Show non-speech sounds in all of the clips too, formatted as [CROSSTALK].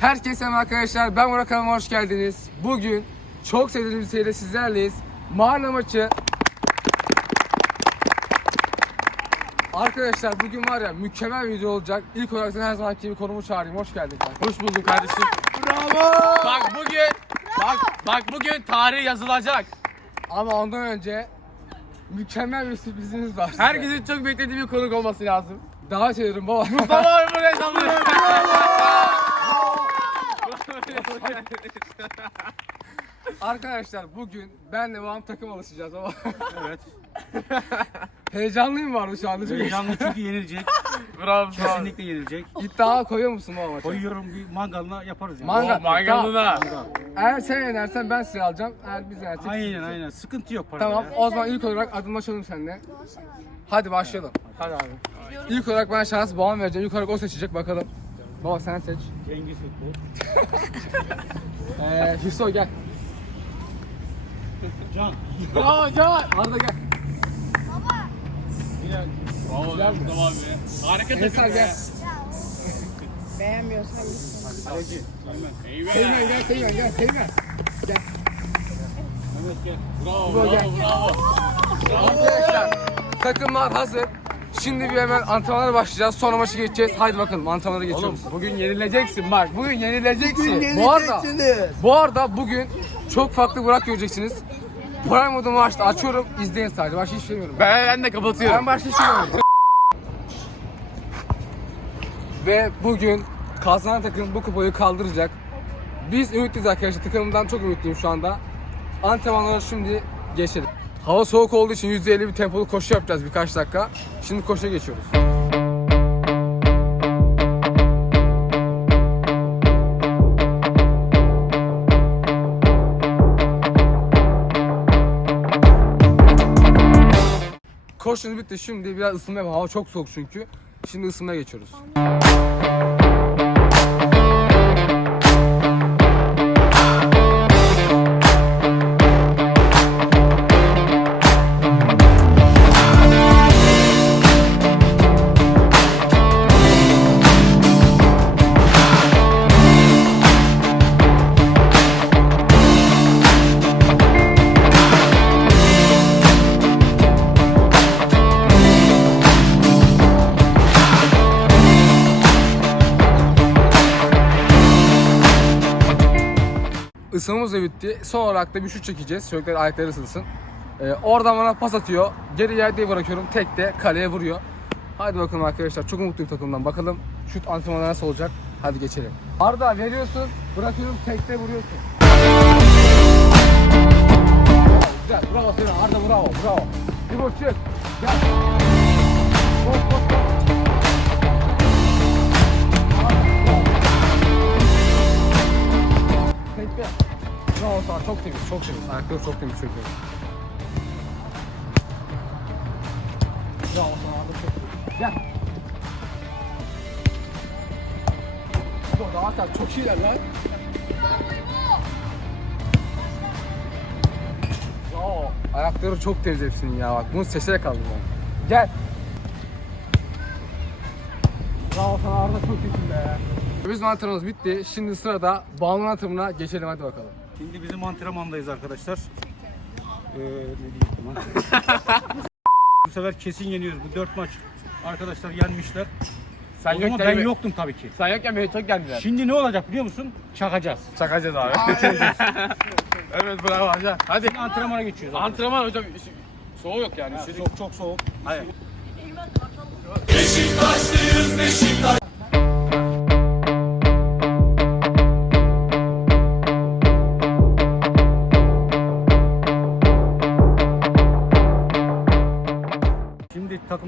Herkese merhaba arkadaşlar. Ben Murat kanalıma hoş geldiniz. Bugün çok sevdiğim bir seriyle sizlerleyiz. Mahalle maçı. Arkadaşlar bugün var ya mükemmel bir video olacak. İlk olarak seni her zamanki gibi konumu çağırayım. Hoş geldin. Hoş buldum kardeşim. Bravo. Bak bugün bak bak bugün tarih yazılacak. Ama ondan önce mükemmel bir sürprizimiz var. size. Herkesin çok beklediği bir konuk olması lazım. davet ediyorum baba. Mustafa abi buraya [LAUGHS] sallıyor. Arkadaşlar bugün benle babam takım alışacağız baba. Evet. [LAUGHS] Heyecanlıyım vardı şu anda. Heyecanlı [LAUGHS] çünkü yenilecek. Bravo. Kesinlikle yenilecek. İddia koyuyor musun baba? Koyuyorum bir mangalına yaparız yani. Mangal. Oh, mangalına. Eğer sen yenersen ben size alacağım. Eğer biz yenersek Aynen aynen. Sıkıntı yok parada. Tamam ya. o zaman ilk olarak adımlaşalım seninle. Hadi başlayalım. Hadi abi. İlk olarak ben şans babam vereceğim. İlk olarak o seçecek bakalım. Baba sen seç. Cengiz futbol. [LAUGHS] Eee Hüso gel. Can. Bravo Can. Arda gel. Bravo Güzel mi? Mustafa abi. Harika Eser takım gel. be. [LAUGHS] Beğenmiyorsan gitsin. Kaleci. Eyvah. Teğmen gel Teğmen gel Teğmen. Mehmet gel. Bravo Bu gel. bravo bravo. Arkadaşlar takımlar hazır. Şimdi bir hemen antrenmanlara başlayacağız. Sonra maçı geçeceğiz. Haydi bakalım antrenmanlara geçiyoruz. Bugün yenileceksin bak. Bugün yenileceksin. Bu arada, bu arada bugün çok farklı Burak göreceksiniz. Prime modumu açtı. Açıyorum. izleyin sadece. Başka hiçbir şey demiyorum. Ben, ben de kapatıyorum. Ben başka hiçbir şey demiyorum. Ve bugün kazanan takım bu kupayı kaldıracak. Biz ümitliyiz arkadaşlar. Takımımdan çok ümitliyim şu anda. Antrenmanlara şimdi geçelim. Hava soğuk olduğu için %50 bir tempolu koşu yapacağız birkaç dakika. Şimdi koşuya geçiyoruz. Koşunuz bitti. Şimdi biraz ısınma yapalım. Hava çok soğuk çünkü. Şimdi ısınmaya geçiyoruz. Isınmamız da bitti. Son olarak da bir şut çekeceğiz. Çocuklar ayakları ısınsın. Ee, oradan bana pas atıyor. Geri yerde bırakıyorum. Tek de kaleye vuruyor. Hadi bakalım arkadaşlar. Çok mutluyum takımdan. Bakalım şut antrenmanı nasıl olacak. Hadi geçelim. Arda veriyorsun. Bırakıyorum. Tek de vuruyorsun. Güzel. Bravo Sinan. Arda bravo. Bravo. Bir boş çık. Gel. Koş. Tekte. Bravo sana çok temiz, çok temiz. Ayakları çok temiz çünkü. Bravo sana çok temiz. Gel. Bu daha sert, çok iyiler lan. Bravo. Ayakları çok temiz hepsinin ya bak. Bunu seçerek aldım ben. Gel. Bravo sana Arda çok iyisin be. Bizim antrenmanımız bitti. Şimdi sırada bağımlı antrenmanına geçelim hadi bakalım. Şimdi bizim antrenmandayız arkadaşlar. Ee, ne diyeyim lan? [LAUGHS] Bu sefer kesin yeniyoruz. Bu dört maç arkadaşlar yenmişler. Sen o zaman yokken ben beni- yoktum tabii ki. Sen yokken beni çok geldiler. Şimdi ne olacak biliyor musun? Çakacağız. Çakacağız abi. [LAUGHS] evet bravo hocam. Hadi. Şimdi antrenmana geçiyoruz. Antrenman hocam. Soğuk yok yani. Ha, üşüdük. çok çok soğuk. Hayır. Şimdi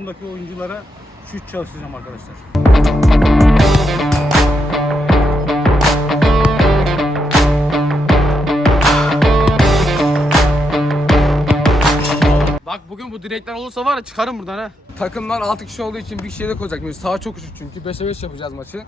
takımdaki oyunculara şut çalıştıracağım arkadaşlar. Bak bugün bu direkler olursa var ya çıkarım buradan ha. Takımlar 6 kişi olduğu için bir kişiye de koyacak mıyız? Saha çok küçük çünkü 5'e 5 yapacağız maçı.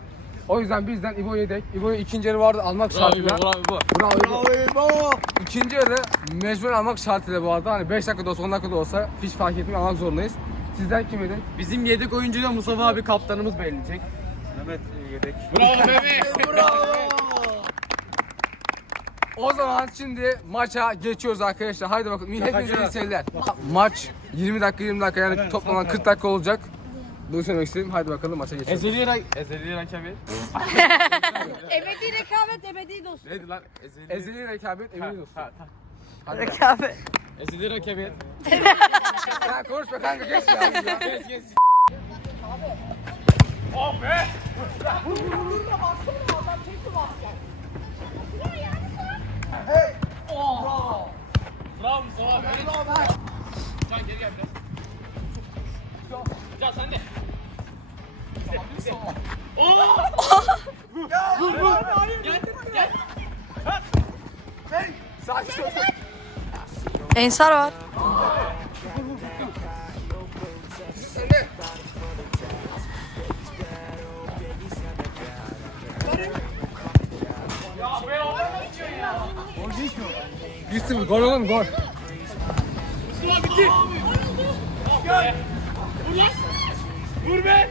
O yüzden bizden İbo yedek. İbo'yu ikinci yarı vardı almak şartıyla. bravo bu. Bravo, İbo. İkinci yarı mecbur almak şartıyla bu arada. Hani 5 dakikada olsa 10 dakikada olsa hiç fark etmiyor almak zorundayız. Sizden kim yedek? Bizim yedek oyuncuyla Mustafa abi kaptanımız belirleyecek. Mehmet yedek. Bravo bebeğim. Bravo. O zaman şimdi maça geçiyoruz arkadaşlar. Haydi bakalım. Hepinize iyi seyirler. Maç 20 dakika 20 dakika yani Evet, toplamda evet. 40 dakika olacak. Bunu söylemek istedim. Haydi bakalım maça geçiyoruz. Ezeli, ra- ezeli rakibet. Ebedi rekabet, ebedi dost. Neydi lan? Ezeli. Ezeli rekabet, emini dostum. Ha, ha. Hadi. Rekabet. Ezeli rakibet. Sen konuşma kanka geç ya. Geç geç. Bravo Mustafa. Evet. Can geri gel biraz. Can sen de. Sakin sakin. Ensar var. Gitsin gol oğlum gol. Vur be.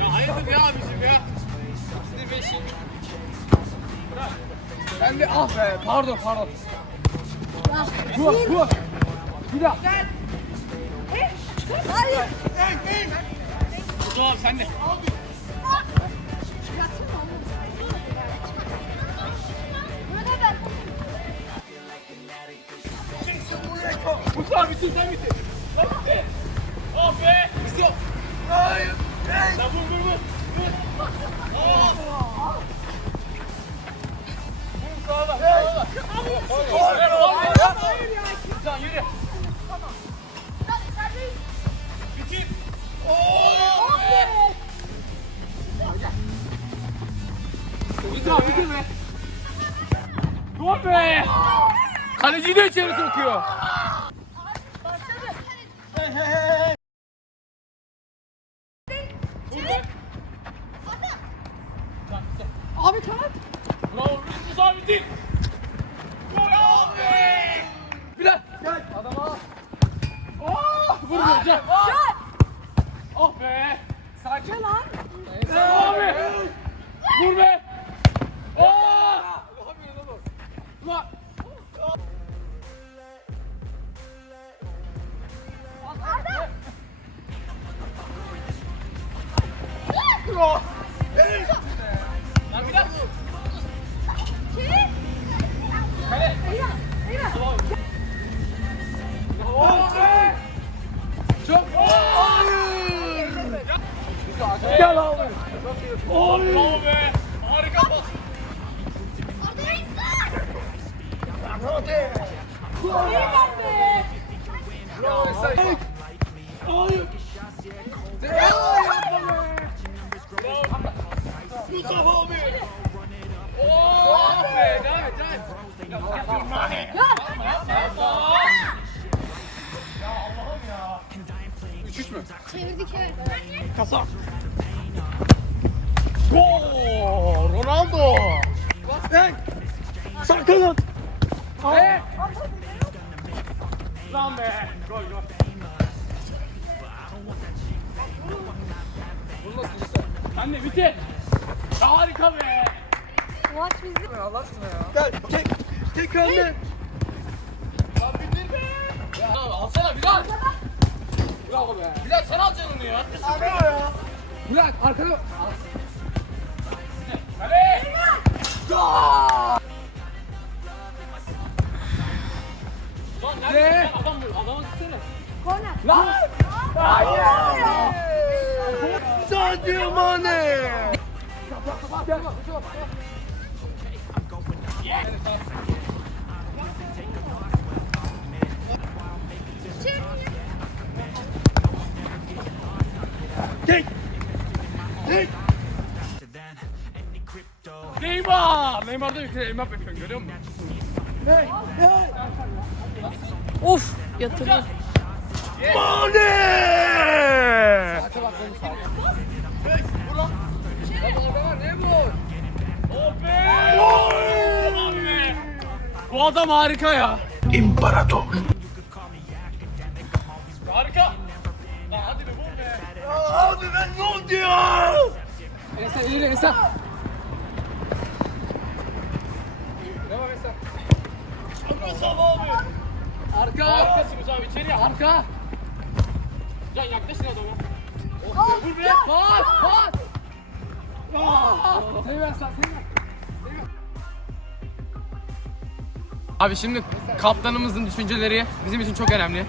Ya hayırdır ya abicim ya. Sizi beşin. Ben de ah be pardon pardon. Dur dur. Bir daha. Hayır. Abi sen de. Mustafa bitir sen bitir. Sen bitir. Oh be. Mustafa. Hayır. Sen vur vur vur. Vur. Oh. [LAUGHS] Sağla. Hayır ya. Can yürü. Bitir. Oh be. Mustafa bitir be. Gol be. Kaleci de içeri sokuyor. Abi kanat. Bravo Mustafa bitir. Gol be. Bilal. Gel. Adama. Oh, can. Oh be. Sakin lan. Abi. Vur be. Oh. Ulan. Lan Gel abi. Oy. Bravo be. Harika pas. Hayır. Mustafa abi. Oh be. Devam et, devam et. Çevirdik evet. Kasa. Gol! Ronaldo! Sen! Sakın! Be! Lan be! Gol gol. De bitir. Harika be! Maç bizde. Allah aşkına ya. Lan bitir be! Ya alsana Bilal! Bravo be! Bilal sen alacaksın onu ya! Bırak arkada. Kale! Lan Ne? Adam vur, adamı tutsana. Korner. Lan! Sadio Mane. Neymar! Neymar da yüksek Mbappe yapıyor görüyor musun? Of yatırdı. Be! Bu adam harika ya. İmparator. Harika. Lan hadi be vur be. Abi ben ne oldu ya? Esen iyiyle Esen. Abi içeri yap. Arka. Can yaklaşın adama. Oh, vur be. Bas bas. Seni ver sen seni ver. Abi şimdi kaptanımızın düşünceleri bizim için çok önemli.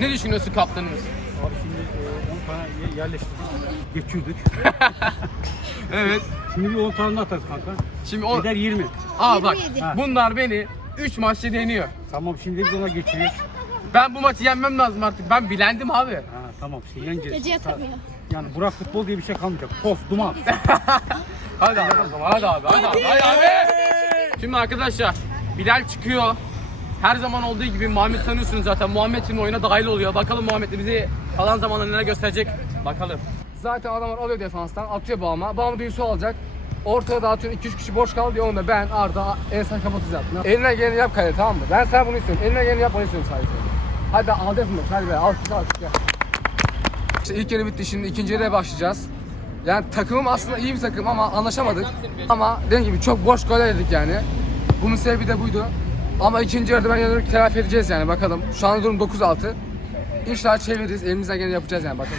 Ne düşünüyorsun kaptanımız? Abi şimdi e, 10 tane ye- yerleştirdik. Geçiyorduk. [LAUGHS] Evet. Şimdi bir 10 tane daha atarız kanka. Şimdi o... Eder 20. Aa bak Ha. bunlar beni 3 maçta deniyor. Tamam şimdi biz ona geçiyoruz. Ben bu maçı yenmem lazım artık. Ben bilendim abi. Ha tamam işte yeneceğiz. Gece yatamıyor. Yani Burak futbol diye bir şey kalmayacak. Toz, duman. Hadi abi o zaman hadi abi hadi abi hadi abi. Şimdi arkadaşlar Bilal çıkıyor. Her zaman olduğu gibi Muhammed tanıyorsunuz zaten. Muhammed şimdi oyuna dahil oluyor. Bakalım Muhammed de bizi kalan zamanda neler gösterecek. Bakalım. Zaten adamlar alıyor defanstan, atıyor bağıma. Bağımı düğüsü alacak. Ortaya dağıtıyor. 2-3 kişi boş kaldı diye onu da ben, Arda, Ensar kapatacağız. Eline geleni yap kale tamam mı? Ben sana bunu istiyorum. Eline geleni yapmanı istiyorum sadece. Hadi al defını. Hadi be al şu al şu gel. İşte ilk yarı bitti. Şimdi ikinci yarıya başlayacağız. Yani takımım aslında iyi bir takım ama anlaşamadık. Ama dediğim gibi çok boş gol yedik yani. Bunun sebebi de buydu. Ama ikinci yarıda ben yanılık telafi edeceğiz yani bakalım. Şu anda durum 9-6. İnşallah çeviririz. Elimizden geleni yapacağız yani bakalım.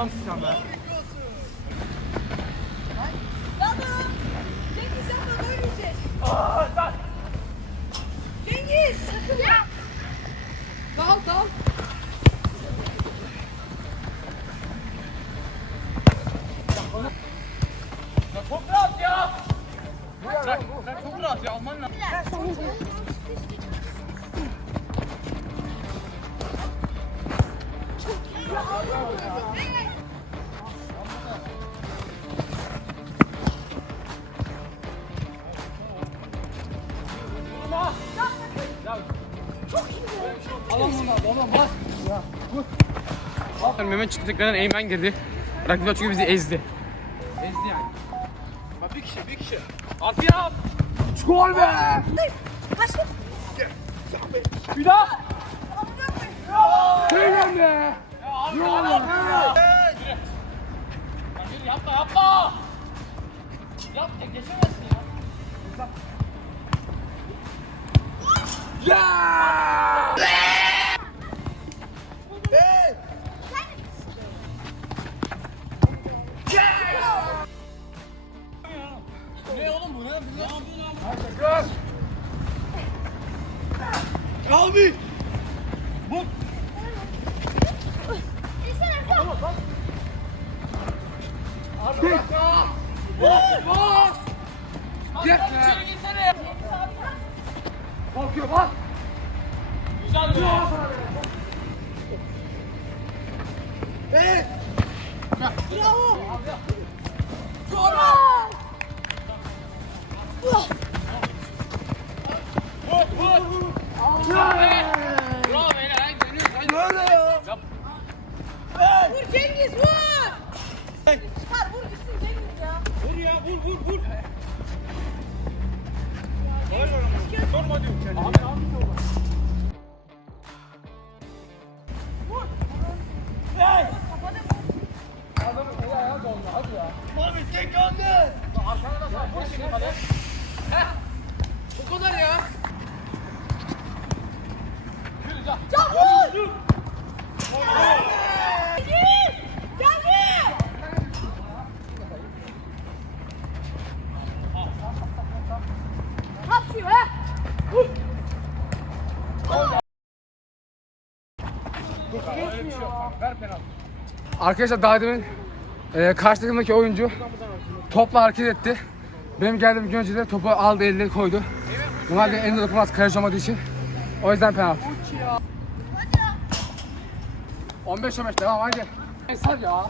Persie gibi Mehmet çıktı tekrardan Eymen girdi. Rakipler çünkü bizi ezdi. Ezdi yani. Bak bir kişi bir kişi. Arkaya. Gol be! Kaçtı. Bir daha! Eymen be! Olur? Yürü, Yapma yapma. Yap ya geçemezsin ya. Ya! Ne oğlum bu ne? Ne yapıyorsun Gol! Abi. Git! Bas! Git be! İçeri girsene. Sorma diyor Arkadaşlar daha demin e, karşı takımdaki oyuncu topla hareket etti. Benim geldiğim görünce de topu aldı eline koydu. Normalde elinde dokunmaz kaleci olmadığı için. O yüzden penaltı. 15-15 devam haydi. Sar ya.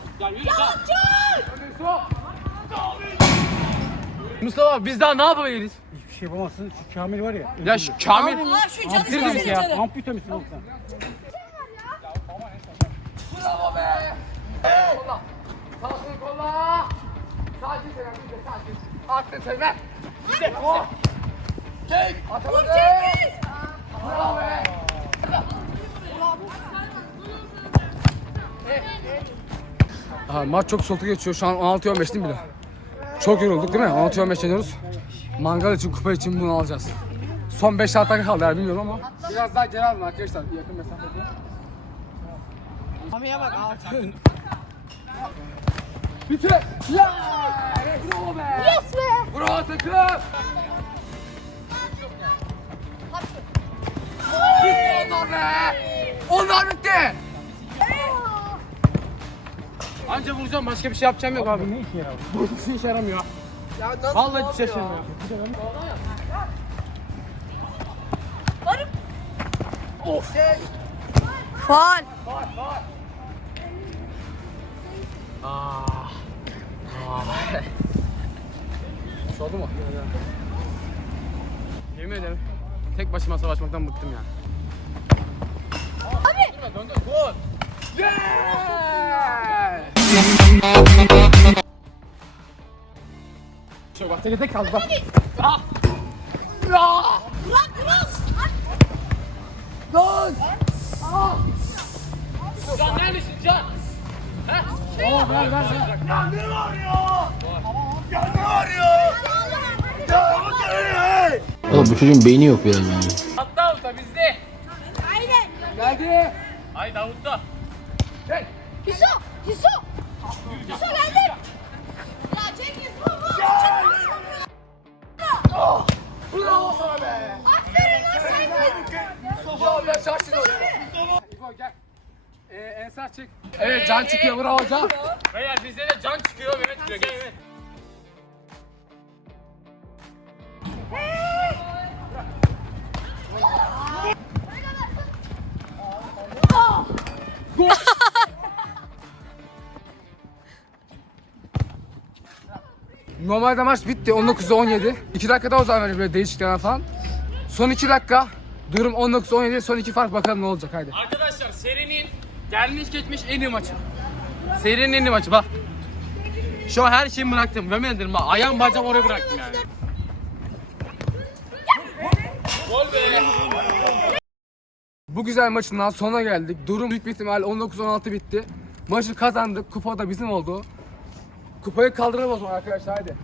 Mustafa biz daha ne yapabiliriz? Hiçbir şey yapamazsın. Şu Kamil var ya. Ya şu Kamil. Allah şu canı seni ya? Ampute misin oğlum sen? Bravo be. Kolla. Sağsını kolla. Sakin Senem bir de sakin. Attın Senem. Bize. Oh. Çek. Atamadı. Bravo be. Aha, maç çok soğuk geçiyor. Şu an 16-15 değil mi bile? Çok yorulduk değil mi? 16-15 yeniyoruz. Mangal için, kupa için bunu alacağız. Son 5 saat dakika kaldı ya bilmiyorum ama. Biraz daha geri alın arkadaşlar yakın mesafede. Bitir. Ya! Bravo be. Yes be. Bravo takım. Bitti onlar be. Onlar bitti. Anca vuracağım başka bir şey yapacağım yok abi. Ne işe yarar? Bu hiçbir işe yaramıyor. Vallahi hiçbir şey yaramıyor. Varım. Faal. Bir şey oldu mu? Yemin ederim tek başıma savaşmaktan bıktım ya. Abi. Döndür. Gol. Yeah! Çok bak tek tek kaldı bak. Bırak biraz. Lan! Can neredesin Can? Oh, ver ver ver. Ya ne var ya? Ya ne var ya? Ya ama Oğlum bu çocuğun beyni yok biraz yani. Hatta Davut'a bizde. Aynen. Geldi. Ay Davut'ta. Hey. Hiso. Hiso. Hiso geldim. Ya Cengiz vur vur. Çıkmasın. Bravo sana be. Aferin lan sen. Be şaşsın oldu. İbo gel. Ee, Ensar çık. Evet Can çıkıyor bravo Can. Beyler bizde de Can çıkıyor Mehmet çıkıyor. Gel Mehmet. [LAUGHS] Normalde maç bitti 19'a 17. 2 dakika daha o zaman böyle değişiklikler falan. Son 2 dakika. Durum 19'a 17. Son 2 fark bakalım ne olacak haydi. Arkadaşlar serinin gelmiş geçmiş en iyi maçı. Serinin en iyi maçı bak. Şu an her şeyi bıraktım. Ederim bak ayağım bacağım oraya bıraktım yani. Gol be. Bu güzel maçın daha sonuna geldik. Durum büyük ihtimal 19-16 bitti. Maçı kazandık. Kupa da bizim oldu. Kupayı kaldıralım o zaman arkadaşlar haydi.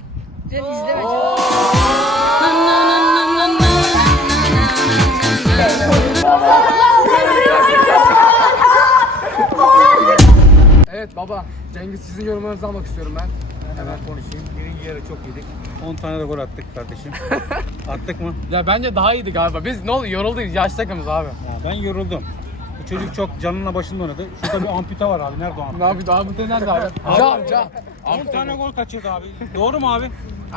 Evet baba, Cengiz sizin yorumlarınızı almak istiyorum ben. Hemen konuşayım. Birinci yarı çok yedik. 10 tane de gol attık kardeşim. [LAUGHS] attık mı? Ya bence daha iyiydi galiba. Biz ne oldu yorulduk yaş takımız abi. Ya ben yoruldum. Bu çocuk çok canına başında oynadı. Şurada bir ampute var abi. Nerede o ampute? Ne? Abi bu nerede abi? Can, can. 10 tane gol kaçırdı abi. Doğru mu abi?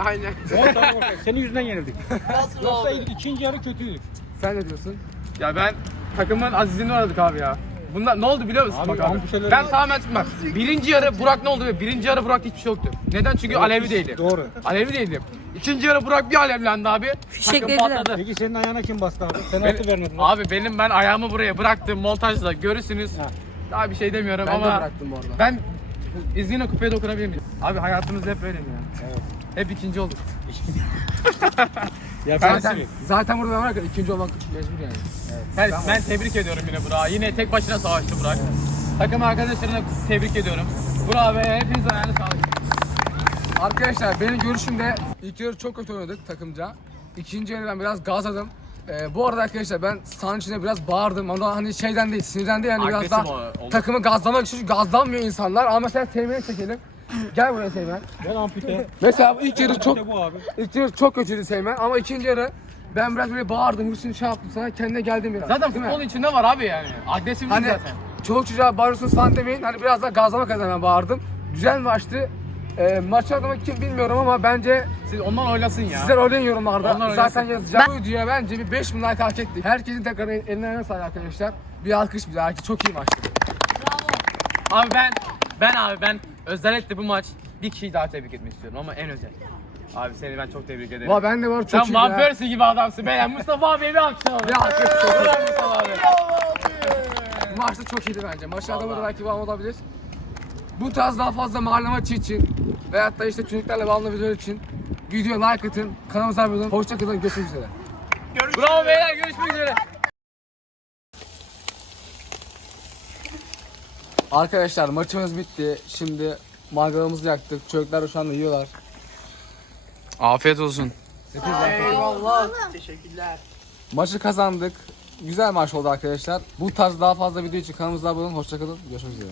Aynen. 10 tane gol kaçırdı. Senin yüzünden yenildik. [LAUGHS] Yoksa ikinci yarı kötüydük. Sen ne diyorsun? Ya ben takımın azizini aradık abi ya. Bunlar ne oldu biliyor musun? Abi, Bak abi. Ben tamamen bak. Birinci yarı Burak ne oldu? be? Birinci yarı Burak hiçbir şey yoktu. Neden? Çünkü Alevi değildi. Doğru. Alevi değildim. İkinci yarı Burak bir alevlendi abi. Takım patladı. Peki senin ayağına kim bastı abi? Penaltı Benim- vermediler. abi benim ben ayağımı buraya bıraktım montajda görürsünüz. Ha. Daha bir şey demiyorum Ben de ama bıraktım bu arada. ben izniyle kupaya dokunabilir miyim? Abi hayatımız hep böyle mi ya? Evet. Hep ikinci olduk. [LAUGHS] Ya Zaten, ben zaten burada ben varken ikinci olmak mecbur yani. Ben, ben tebrik ediyorum yine Burak'ı. Yine tek başına savaştı Burak. Takım arkadaşlarını tebrik ediyorum. Burak ve hepiniz ayağını sağlık. Arkadaşlar benim görüşümde ilk yarı çok kötü oynadık takımca. İkinci yarı ben biraz gazladım. Ee, bu arada arkadaşlar ben sahanın içinde biraz bağırdım ama hani şeyden değil sinirden değil yani biraz daha o- takımı gazlamak için gazlanmıyor insanlar ama mesela Seymen'i çekelim. Gel buraya Seymen. Gel ampute. Mesela bu ilk yarı çok Ampute bu abi. ilk yarı çok kötüydü Seymen ama ikinci yarı ben biraz böyle bağırdım, hırsını şey yaptım sana kendine geldim biraz. Zaten Değil mi? futbolun içinde var abi yani. Agresiflik Hani zaten. çoluk çocuğa bağırıyorsunuz falan demeyin. Hani biraz daha gazlamak adına ben bağırdım. Güzel maçtı. Ee, maçı adamı kim bilmiyorum ama bence Siz ondan oynasın ya. sizler oynayın yorumlarda. Onlar Zaten oynasın. yazacağım. Bu videoya bence bir 5000 like hak etti. Herkesin tekrar eline eline sağlık arkadaşlar. Bir alkış bir daha. Çok iyi maçtı. Abi ben ben abi ben özellikle bu maç bir kişiyi daha tebrik etmek istiyorum ama en özel. Abi seni ben çok tebrik ederim. Valla ben de var çok Sen iyi. ya. Van Persie gibi adamsın beyler. Mustafa abiye bir alkış alalım. Bir alkış. Çok iyi. Mustafa abi. Bu maçta çok iyiydi bence. Maçı adamı da belki bağlı olabilir. Bu tarz daha fazla mahalle maçı için veyahut da işte çocuklarla bağlı videolar için video like atın. Kanalımıza abone olun. Hoşçakalın. Görüşmek üzere. Bravo beyler görüşmek üzere. Arkadaşlar maçımız bitti. Şimdi mangalımızı yaktık. Çocuklar şu anda yiyorlar. Afiyet olsun. Maçı kazandık. Güzel maç oldu arkadaşlar. Bu tarz daha fazla video için kanalımıza abone olun. Hoşçakalın. Görüşmek üzere.